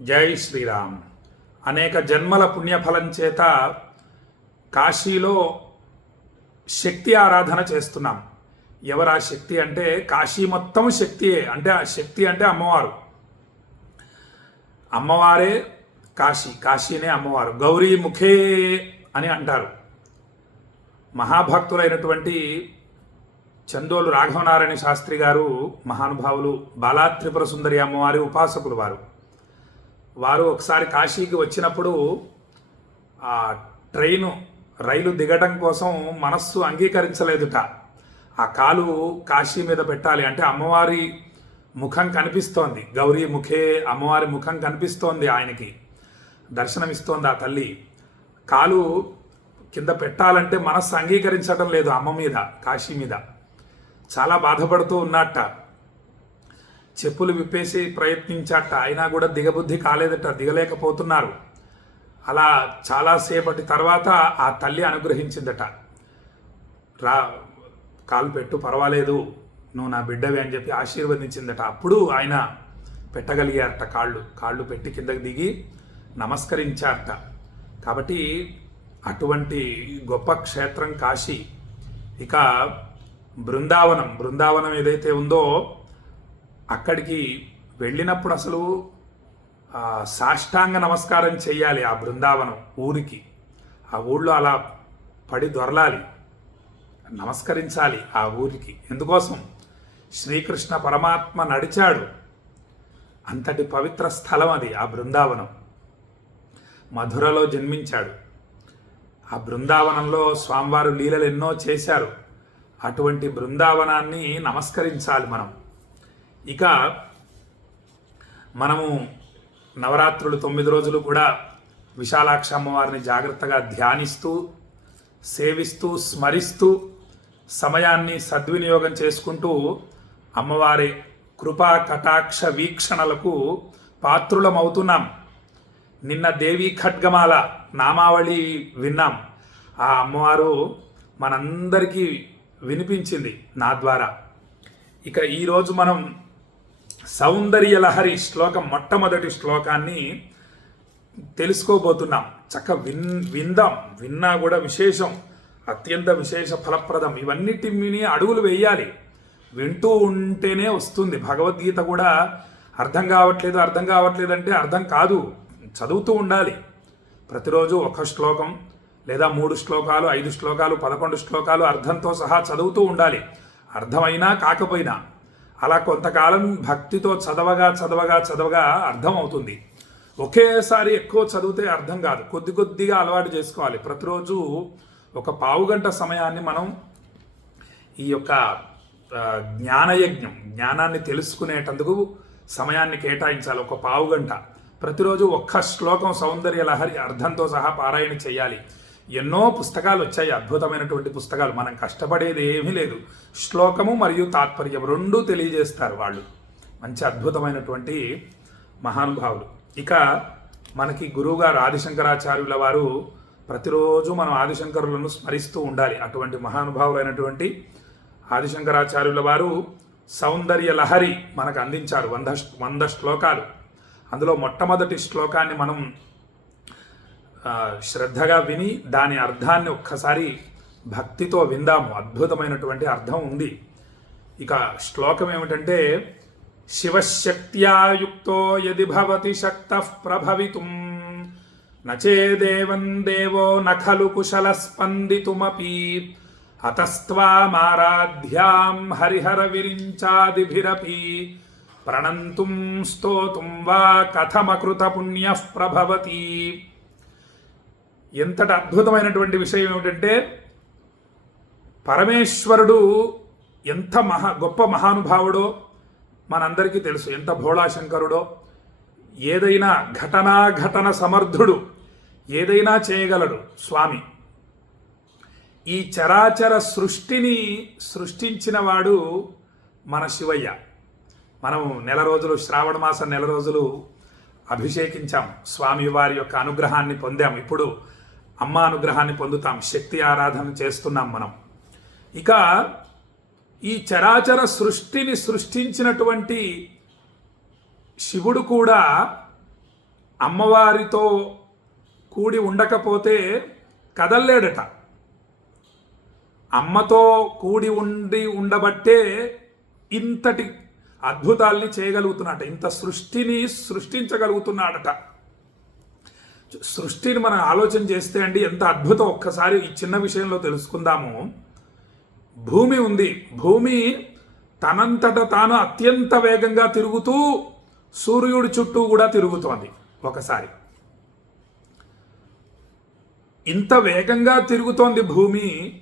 జై శ్రీరామ్. అనేక జన్మల పుణ్యఫలం చేత కాశీలో శక్తి ఆరాధన చేస్తున్నాం. ఎవరా శక్తి అంటే కాశీ మొత్తం శక్తియే. అంటే ఆ శక్తి అంటే అమ్మవారు. అమ్మవారే కాశీ. కాశీనే అమ్మవారు. గౌరీ ముఖే అని అంటారు. మహాభక్తులైనటువంటి చందోలు రాఘవనారాయణ శాస్త్రి గారు మహానుభావులు బాలా త్రిపుర సుందరి అమ్మవారి ఉపాసకులు వారు. వారు ఒకసారి కాశీకి వచ్చినప్పుడు ఆ ట్రైను రైలు దిగడం కోసం మనస్సు అంగీకరించలేదుట. ఆ కాలు కాశీ మీద పెట్టాలి. అంటే అమ్మవారి ముఖం కనిపిస్తోంది. గౌరీ ముఖే అమ్మవారి ముఖం కనిపిస్తోంది ఆయనకి. దర్శనమిస్తోంది ఆ తల్లి. కాలు కింద పెట్టాలంటే మనస్సు అంగీకరించడం లేదు అమ్మ మీద కాశీ మీద. చాలా బాధపడుతూ ఉన్నట్ట. చెప్పులు విప్పేసి ప్రయత్నించాట. అయినా కూడా దిగబుద్ధి కాలేదట దిగలేకపోతున్నారు. అలా చాలాసేపటి తర్వాత ఆ తల్లి అనుగ్రహించిందట. రా కాలు పెట్టు పర్వాలేదు నువ్వు నా బిడ్డవి అని చెప్పి ఆశీర్వదించిందట. అప్పుడు ఆయన పెట్టగలిగారట కాళ్ళు. కాళ్ళు పెట్టి కిందకి దిగి నమస్కరించారట. కాబట్టి అటువంటి గొప్ప క్షేత్రం కాశీ. ఇక బృందావనం బృందావనం ఏదైతే ఉందో అక్కడికి వెళ్ళినప్పుడు అసలు సాష్టాంగ నమస్కారం చేయాలి ఆ బృందావనం ఊరికి. ఆ ఊళ్ళో అలా పడి దొరలాలి నమస్కరించాలి ఆ ఊరికి. ఎందుకోసం? శ్రీకృష్ణ పరమాత్మ నడిచాడు. అంతటి పవిత్ర స్థలం అది ఆ బృందావనం. మధురలో జన్మించాడు. ఆ బృందావనంలో స్వామివారు లీలలు ఎన్నో చేశారు. అటువంటి బృందావనాన్ని నమస్కరించాలి మనం. ఇక మనము నవరాత్రులు తొమ్మిది రోజులు కూడా విశాలాక్ష అమ్మవారిని జాగ్రత్తగా ధ్యానిస్తూ సేవిస్తూ స్మరిస్తూ సమయాన్ని సద్వినియోగం చేసుకుంటూ అమ్మవారి కృపా కటాక్ష వీక్షణలకు పాత్రులమవుతున్నాం. నిన్న దేవి ఖడ్గమాల నామావళి విన్నాం. ఆ అమ్మవారు మనందరికీ వినిపించింది నా ద్వారా. ఇక ఈరోజు మనం సౌందర్య లహరి శ్లోకం మొట్టమొదటి శ్లోకాన్ని తెలుసుకోబోతున్నాం. చక్క విన్ విందాం. విన్నా కూడా విశేషం. అత్యంత విశేష ఫలప్రదం. ఇవన్నిటిని అడుగులు వేయాలి. వింటూ ఉంటేనే వస్తుంది. భగవద్గీత కూడా అర్థం కావట్లేదు అర్థం కావట్లేదు అంటే అర్థం కాదు. చదువుతూ ఉండాలి. ప్రతిరోజు ఒక శ్లోకం లేదా మూడు శ్లోకాలు ఐదు శ్లోకాలు పదకొండు శ్లోకాలు అర్థంతో సహా చదువుతూ ఉండాలి. అర్థమైనా కాకపోయినా అలా కొంతకాలం భక్తితో చదవగా చదవగా చదవగా అర్థం అవుతుంది. ఒకేసారి ఎక్కువ చదివితే అర్థం కాదు. కొద్ది కొద్దిగా అలవాటు చేసుకోవాలి. ప్రతిరోజు ఒక పావు గంట సమయాన్ని మనం ఈ యొక్క జ్ఞానయజ్ఞం జ్ఞానాన్ని తెలుసుకునేటందుకు సమయాన్ని కేటాయించాలి. ఒక పావు గంట. ప్రతిరోజు ఒక్క శ్లోకం సౌందర్య లహరి అర్థంతో సహా పారాయణ చేయాలి. ఎన్నో పుస్తకాలు వచ్చాయి అద్భుతమైనటువంటి పుస్తకాలు. మనం కష్టపడేది ఏమీ లేదు. శ్లోకము మరియు తాత్పర్యం రెండూ తెలియజేస్తారు వాళ్ళు. మంచి అద్భుతమైనటువంటి మహానుభావులు. ఇక మనకి గురువుగారు ఆదిశంకరాచార్యుల వారు ప్రతిరోజు మనం ఆదిశంకరులను స్మరిస్తూ ఉండాలి. అటువంటి మహానుభావులైనటువంటి ఆదిశంకరాచార్యుల వారు సౌందర్య లహరి మనకు అందించారు. వంద వంద శ్లోకాలు. అందులో మొట్టమొదటి శ్లోకాన్ని మనం శ్రద్ధగా విని దాని అర్థాన్ని ఒక్కసారి భక్తితో విందాము. అద్భుతమైనటువంటి అర్థం ఉంది. ఇక శ్లోకం ఏమిటంటే శివశక్త్యాయుక్తో యది భవతి శక్త ప్రభవితుం నచేదేవం దేవో నఖలు కుశల స్పందితుమపి అతస్త్వామారాధ్యాం హరిహర విరించాదిభిరపి ప్రణంతుం స్తోతుం వా కథమకృత పుణ్య ప్రభవతి. ఎంతటి అద్భుతమైనటువంటి విషయం ఏమిటంటే పరమేశ్వరుడు ఎంత మహా గొప్ప మహానుభావుడో మనందరికీ తెలుసు. ఎంత భోళాశంకరుడో ఏదైనా ఘటనాఘటన సమర్థుడు ఏదైనా చేయగలడు స్వామి. ఈ చరాచర సృష్టిని సృష్టించిన వాడు మన శివయ్య. మనం నెల రోజులు శ్రావణ మాసం నెల రోజులు అభిషేకించాం. స్వామి వారి యొక్క అనుగ్రహాన్ని పొందాం. ఇప్పుడు అమ్మ అనుగ్రహాన్ని పొందుతాం శక్తి ఆరాధన చేస్తున్నాం మనం. ఇక ఈ చరాచర సృష్టిని సృష్టించినటువంటి శివుడు కూడా అమ్మవారితో కూడి ఉండకపోతే కదల్లేడట. అమ్మతో కూడి ఉండి ఉండబట్టే ఇంతటి అద్భుతాల్ని చేయగలుగుతున్నాడట. ఇంత సృష్టిని సృష్టించగలుగుతున్నాడట. సృష్టిని మనం ఆలోచన చేస్తే అండి ఎంత అద్భుతం. ఒక్కసారి ఈ చిన్న విషయంలో తెలుసుకుందాము. భూమి ఉంది. భూమి తనంతట తాను అత్యంత వేగంగా తిరుగుతూ సూర్యుడి చుట్టూ కూడా తిరుగుతోంది. ఒకసారి. ఇంత వేగంగా తిరుగుతోంది భూమి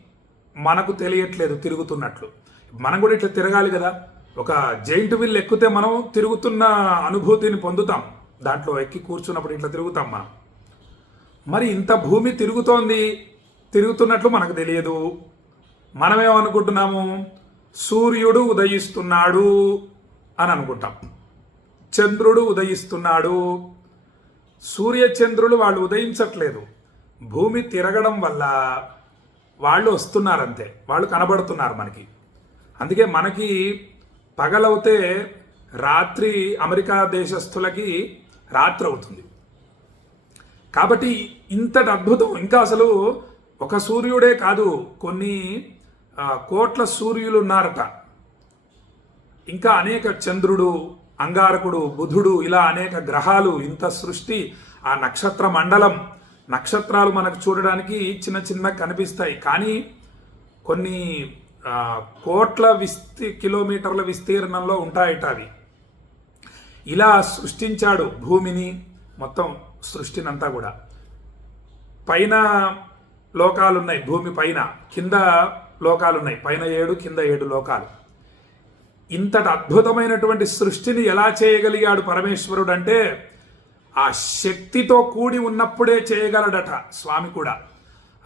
మనకు తెలియట్లేదు తిరుగుతున్నట్లు. మనం కూడా ఇట్లా తిరగాలి కదా. ఒక జైంట్ విల్ ఎక్కితే మనం తిరుగుతున్న అనుభూతిని పొందుతాం. దాంట్లో ఎక్కి కూర్చున్నప్పుడు ఇట్లా తిరుగుతాం మనం. మరి ఇంత భూమి తిరుగుతోంది తిరుగుతున్నట్లు మనకు తెలియదు. మనమేమనుకుంటున్నాము? సూర్యుడు ఉదయిస్తున్నాడు అని అనుకుంటాం. చంద్రుడు ఉదయిస్తున్నాడు. సూర్య చంద్రులు వాళ్ళు ఉదయించట్లేదు. భూమి తిరగడం వల్ల వాళ్ళు వస్తున్నారంతే. వాళ్ళు కనబడుతున్నారు మనకి. అందుకే మనకి పగలవుతే రాత్రి అమెరికా దేశస్థులకి రాత్రి అవుతుంది కాబట్టి ఇంతటి అద్భుతం. ఇంకా అసలు ఒక సూర్యుడే కాదు కొన్ని కోట్ల సూర్యులు ఉన్నారట ఇంకా అనేక చంద్రుడు అంగారకుడు బుధుడు ఇలా అనేక గ్రహాలు ఇంత సృష్టి ఆ నక్షత్ర మండలం. నక్షత్రాలు మనకు చూడడానికి చిన్న చిన్న కనిపిస్తాయి. కానీ కొన్ని కోట్ల విస్తి కిలోమీటర్ల విస్తీర్ణంలో ఉంటాయట అవి. ఇలా సృష్టించాడు భూమిని మొత్తం సృష్టినంతా కూడా. పైన లోకాలున్నాయి భూమి పైన కింద లోకాలున్నాయి. పైన ఏడు కింద ఏడు లోకాలు. ఇంతటి అద్భుతమైనటువంటి సృష్టిని ఎలా చేయగలిగాడు పరమేశ్వరుడు అంటే ఆ శక్తితో కూడి ఉన్నప్పుడే చేయగలడట స్వామి కూడా.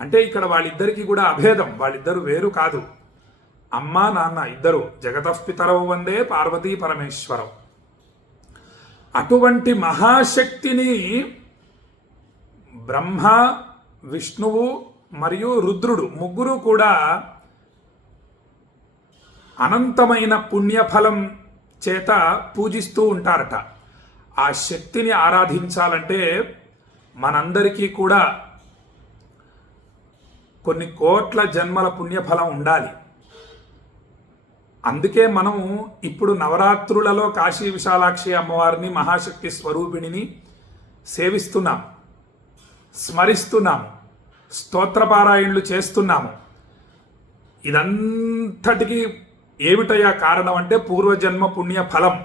అంటే ఇక్కడ వాళ్ళిద్దరికీ కూడా అభేదం వాళ్ళిద్దరు వేరు కాదు. అమ్మ నాన్న ఇద్దరు జగతఃపితరవు వందే పార్వతీ పరమేశ్వరం. అటువంటి మహాశక్తిని బ్రహ్మ విష్ణువు మరియు రుద్రుడు ముగ్గురు కూడా అనంతమైన పుణ్యఫలం చేత పూజిస్తూ ఉంటారట. ఆ శక్తిని ఆరాధించాలంటే మనందరికీ కూడా కొన్ని కోట్ల జన్మల పుణ్యఫలం ఉండాలి. అందుకే మనం ఇప్పుడు నవరాత్రులలో కాశీ విశాలాక్షి అమ్మవారిని మహాశక్తి స్వరూపిణిని సేవిస్తున్నాం. స్మరిస్తున్నాము. స్తోత్రపారాయణులు చేస్తున్నాము. ఇదంతటికి ఏమిటయ్యా కారణం అంటే పూర్వజన్మ పుణ్య ఫలం.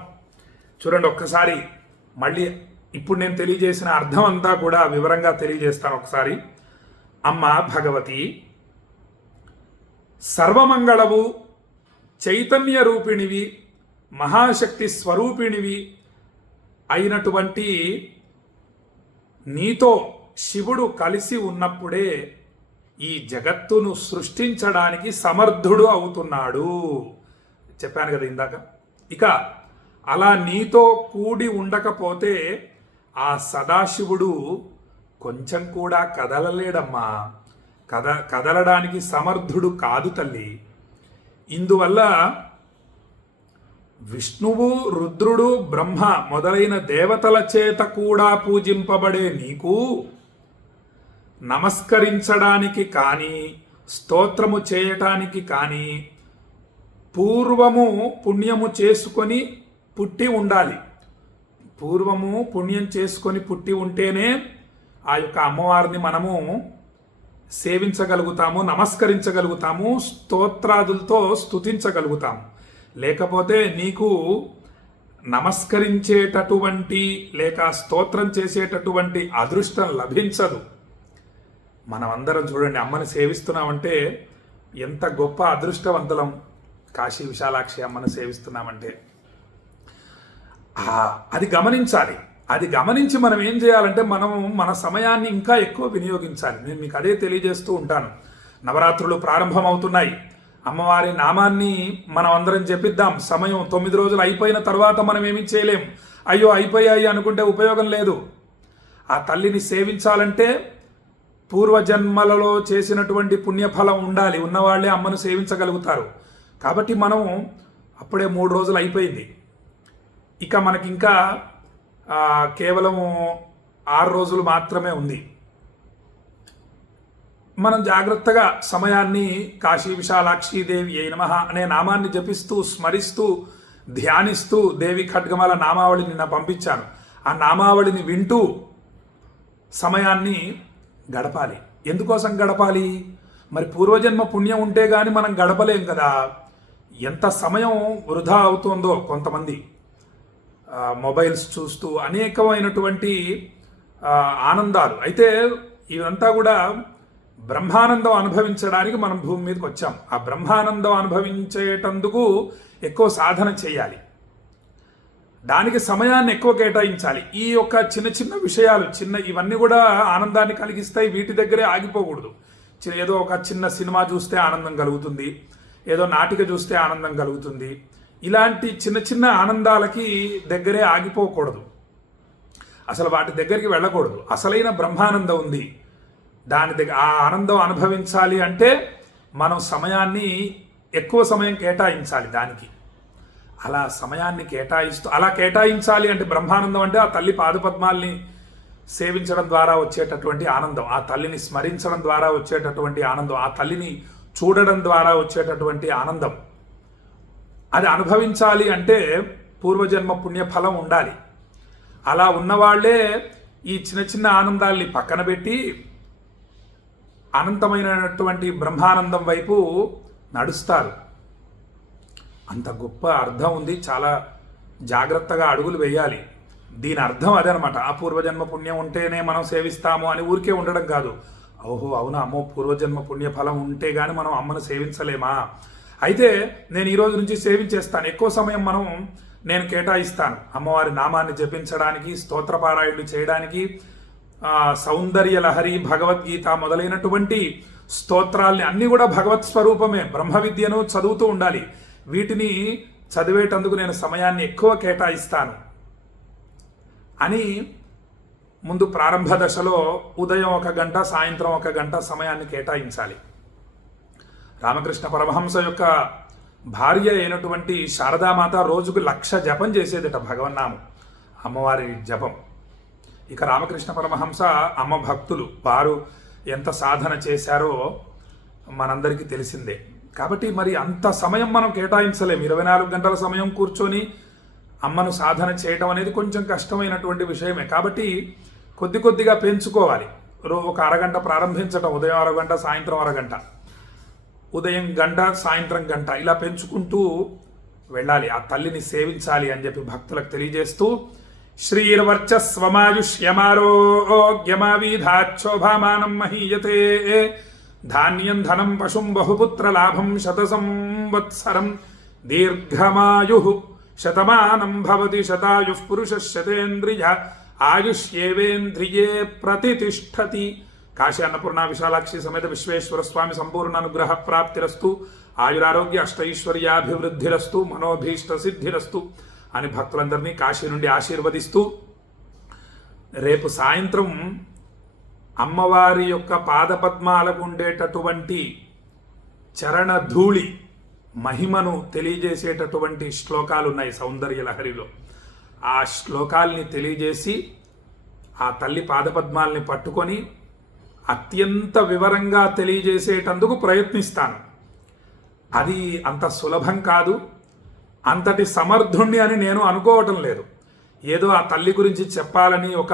చూడండి ఒక్కసారి మళ్ళీ ఇప్పుడు నేను తెలియజేసిన అర్థం అంతా కూడా వివరంగా తెలియజేస్తాను ఒకసారి. అమ్మ భగవతి సర్వమంగళవు చైతన్య రూపిణివి మహాశక్తి స్వరూపిణివి అయినటువంటి నీతో శివుడు కలిసి ఉన్నప్పుడే ఈ జగత్తును సృష్టించడానికి సమర్థుడు అవుతున్నాడు. చెప్పాను కదా ఇందాక. ఇక అలా నీతో కూడి ఉండకపోతే ఆ సదాశివుడు కొంచెం కూడా కదలలేడమ్మా. కద కదలడానికి సమర్థుడు కాదు తల్లి. ఇందువల్ల విష్ణువు రుద్రుడు బ్రహ్మ మొదలైన దేవతల చేత కూడా పూజింపబడే నీకు నమస్కరించడానికి కానీ స్తోత్రము చేయటానికి కానీ పూర్వము పుణ్యము చేసుకొని పుట్టి ఉండాలి. పూర్వము పుణ్యం చేసుకొని పుట్టి ఉంటేనే ఆ యొక్క అమ్మవారిని మనము సేవించగలుగుతాము నమస్కరించగలుగుతాము స్తోత్రాదులతో స్తుతించగలుగుతాము. లేకపోతే నీకు నమస్కరించేటటువంటి లేక స్తోత్రం చేసేటటువంటి అదృష్టం లభించదు. మనం అందరం చూడండి అమ్మని సేవిస్తున్నామంటే ఎంత గొప్ప అదృష్టవంతులం. కాశీ విశాలాక్షి అమ్మను సేవిస్తున్నామంటే. అది గమనించాలి. అది గమనించి మనం ఏం చేయాలంటే మనం మన సమయాన్ని ఇంకా ఎక్కువ వినియోగించాలి. నేను మీకు అదే తెలియజేస్తూ ఉంటాను. నవరాత్రులు ప్రారంభమవుతున్నాయి. అమ్మవారి నామాన్ని మనం అందరం చెప్పిద్దాం సమయం తొమ్మిది రోజులు అయిపోయిన తర్వాత మనం ఏమీ చేయలేం. అయ్యో అయిపోయాయి అనుకుంటే ఉపయోగం లేదు. ఆ తల్లిని సేవించాలంటే పూర్వజన్మలలో చేసినటువంటి పుణ్యఫలం ఉండాలి. ఉన్నవాళ్ళే అమ్మను సేవించగలుగుతారు. కాబట్టి మనం అప్పుడే మూడు రోజులు అయిపోయింది. ఇక మనకి ఇంకా కేవలం ఆరు రోజులు మాత్రమే ఉంది. మనం జాగ్రత్తగా సమయాన్ని కాశీ విశాలాక్షి దేవి ఏ నమ అనే నామాన్ని జపిస్తూ స్మరిస్తూ ధ్యానిస్తూ దేవి ఖడ్గమాల నామావళిని నా పంపించాను. ఆ నామావళిని వింటూ సమయాన్ని గడపాలి. ఎందుకోసం గడపాలి? మరి పూర్వజన్మ పుణ్యం ఉంటే గాని మనం గడపలేం కదా. ఎంత సమయం వృధా అవుతుందో కొంతమంది. మొబైల్స్ చూస్తూ అనేకమైనటువంటి ఆనందాలు. అయితే ఇవంతా కూడా బ్రహ్మానందం అనుభవించడానికి మనం భూమి మీదకి వచ్చాం. ఆ బ్రహ్మానందం అనుభవించేటందుకు ఎక్కువ సాధన చేయాలి. దానికి సమయాన్ని ఎక్కువ కేటాయించాలి. ఈ యొక్క చిన్న చిన్న విషయాలు చిన్న ఇవన్నీ కూడా ఆనందాన్ని కలిగిస్తాయి వీటి దగ్గరే ఆగిపోకూడదు. చిన్న ఏదో ఒక చిన్న సినిమా చూస్తే ఆనందం కలుగుతుంది ఏదో నాటిక చూస్తే ఆనందం కలుగుతుంది. ఇలాంటి చిన్న చిన్న ఆనందాలకి దగ్గరే ఆగిపోకూడదు. అసలు వాటి దగ్గరికి వెళ్ళకూడదు. అసలైన బ్రహ్మానందం ఉంది. దాని దగ్గర ఆ ఆనందం అనుభవించాలి అంటే మనం సమయాన్ని ఎక్కువ సమయం కేటాయించాలి దానికి. అలా సమయాన్ని కేటాయిస్తూ అలా కేటాయించాలి అంటే బ్రహ్మానందం అంటే ఆ తల్లి పాదపద్మాల్ని సేవించడం ద్వారా వచ్చేటటువంటి ఆనందం ఆ తల్లిని స్మరించడం ద్వారా వచ్చేటటువంటి ఆనందం ఆ తల్లిని చూడడం ద్వారా వచ్చేటటువంటి ఆనందం. అది అనుభవించాలి అంటే పూర్వజన్మ పుణ్యఫలం ఉండాలి. అలా ఉన్నవాళ్ళే ఈ చిన్న చిన్న ఆనందాల్ని పక్కన పెట్టి అనంతమైనటువంటి బ్రహ్మానందం వైపు నడుస్తారు. అంత గొప్ప అర్థం ఉంది చాలా జాగ్రత్తగా అడుగులు వేయాలి. దీని అర్థం అదనమాట ఆ పూర్వజన్మ పుణ్యం ఉంటేనే మనం సేవిస్తాము అని ఊరికే ఉండడం కాదు. ఓహో అవునా అమ్మో పూర్వజన్మ పుణ్య ఫలం ఉంటే కానీ మనం అమ్మను సేవించలేమా? అయితే నేను ఈరోజు నుంచి సేవించేస్తాను. ఎక్కువ సమయం మనం నేను కేటాయిస్తాను. అమ్మవారి నామాన్ని జపించడానికి స్తోత్రపారాయణలు చేయడానికి సౌందర్య లహరి భగవద్గీత మొదలైనటువంటి స్తోత్రాల్ని అన్నీ కూడా భగవత్ స్వరూపమే బ్రహ్మ విద్యను చదువుతూ ఉండాలి. వీటిని చదివేటందుకు నేను సమయాన్ని ఎక్కువ కేటాయిస్తాను అని ముందు ప్రారంభ దశలో ఉదయం ఒక గంట సాయంత్రం ఒక గంట సమయాన్ని కేటాయించాలి. రామకృష్ణ పరమహంస యొక్క భార్య అయినటువంటి శారదామాత రోజుకు లక్ష జపం చేసేదట భగవన్నామం. అమ్మవారి జపం. ఇక రామకృష్ణ పరమహంస అమ్మ భక్తులు వారు ఎంత సాధన చేశారో మనందరికీ తెలిసిందే. కాబట్టి మరి అంత సమయం మనం కేటాయించలేము. ఇరవై నాలుగు గంటల సమయం కూర్చొని అమ్మను సాధన చేయడం అనేది కొంచెం కష్టమైనటువంటి విషయమే. కాబట్టి కొద్ది కొద్దిగా పెంచుకోవాలి. రో- ఒక అరగంట ప్రారంభించటం ఉదయం అరగంట సాయంత్రం అరగంట. ఉదయం గంట సాయంత్రం గంట. ఇలా పెంచుకుంటూ వెళ్ళాలి. ఆ తల్లిని సేవించాలి అని చెప్పి భక్తులకు తెలియజేస్తూ శ్రీర్వర్చస్వమాయుష్యమారోగ్యమావీధాక్షోభామానం మహీయతే. ధాన్యం ధనం పశుం బహుపుత్ర లాభం శత సంవత్సరం దీర్ఘమాయు శతమానం భవతి శతాయు పురుష శతేంద్రియ ఆయుష్యేవేంద్రియే ప్రతిష్టతి కాశీ అన్నపూర్ణ విశాలాక్షి సమేత విశ్వేశ్వర స్వామి సంపూర్ణ అనుగ్రహ ప్రాప్తిరస్తు. ఆయురారోగ్య అష్టైశ్వర్యాభివృద్ధిరస్తు. మనోభీష్ట సిద్ధిరస్తు. అని భక్తులందరినీ కాశీ నుండి ఆశీర్వదిస్తూ రేపు సాయంత్రం అమ్మవారి యొక్క పాదపద్మాలకు ఉండేటటువంటి చరణ ధూళి మహిమను తెలియజేసేటటువంటి శ్లోకాలు ఉన్నాయి సౌందర్య లహరిలో. ఆ శ్లోకాల్ని తెలియజేసి ఆ తల్లి పాదపద్మాల్ని పట్టుకొని అత్యంత వివరంగా తెలియజేసేటందుకు ప్రయత్నిస్తాను. అది అంత సులభం కాదు. అంతటి సమర్థుణ్ణి అని నేను అనుకోవటం లేదు. ఏదో ఆ తల్లి గురించి చెప్పాలని ఒక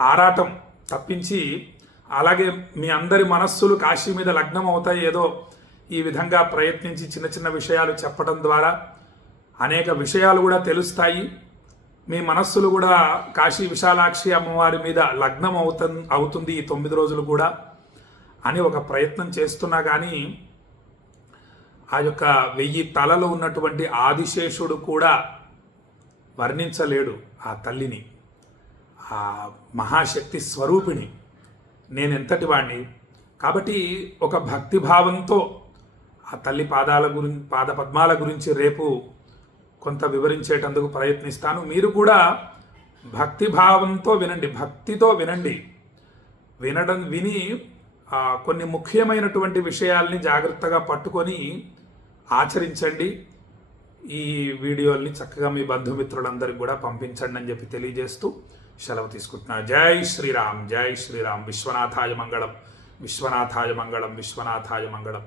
ఆరాటం తప్పించి అలాగే మీ అందరి మనస్సులు కాశీ మీద లగ్నం అవుతాయి ఏదో ఈ విధంగా ప్రయత్నించి చిన్న చిన్న విషయాలు చెప్పడం ద్వారా. అనేక విషయాలు కూడా తెలుస్తాయి. మీ మనస్సులు కూడా కాశీ విశాలాక్షి అమ్మవారి మీద లగ్నం అవుత అవుతుంది ఈ తొమ్మిది రోజులు కూడా అని ఒక ప్రయత్నం చేస్తున్నా కానీ ఆ యొక్క వెయ్యి తలలో ఉన్నటువంటి ఆదిశేషుడు కూడా వర్ణించలేడు ఆ తల్లిని. ఆ మహాశక్తి స్వరూపిణి. నేను వాణ్ణి? కాబట్టి ఒక భక్తిభావంతో ఆ తల్లి పాదాల గురించి పాద పద్మాల గురించి రేపు కొంత వివరించేటందుకు ప్రయత్నిస్తాను. మీరు కూడా భక్తిభావంతో వినండి భక్తితో వినండి. వినడం విని కొన్ని ముఖ్యమైనటువంటి విషయాల్ని జాగ్రత్తగా పట్టుకొని ఆచరించండి. ఈ వీడియోల్ని చక్కగా మీ బంధుమిత్రులందరికీ కూడా పంపించండి అని చెప్పి తెలియజేస్తూ సెలవు తీసుకుంటున్నా. జై శ్రీరామ్ జై శ్రీరామ్. విశ్వనాథాయ మంగళం విశ్వనాథాయ మంగళం విశ్వనాథాయ మంగళం.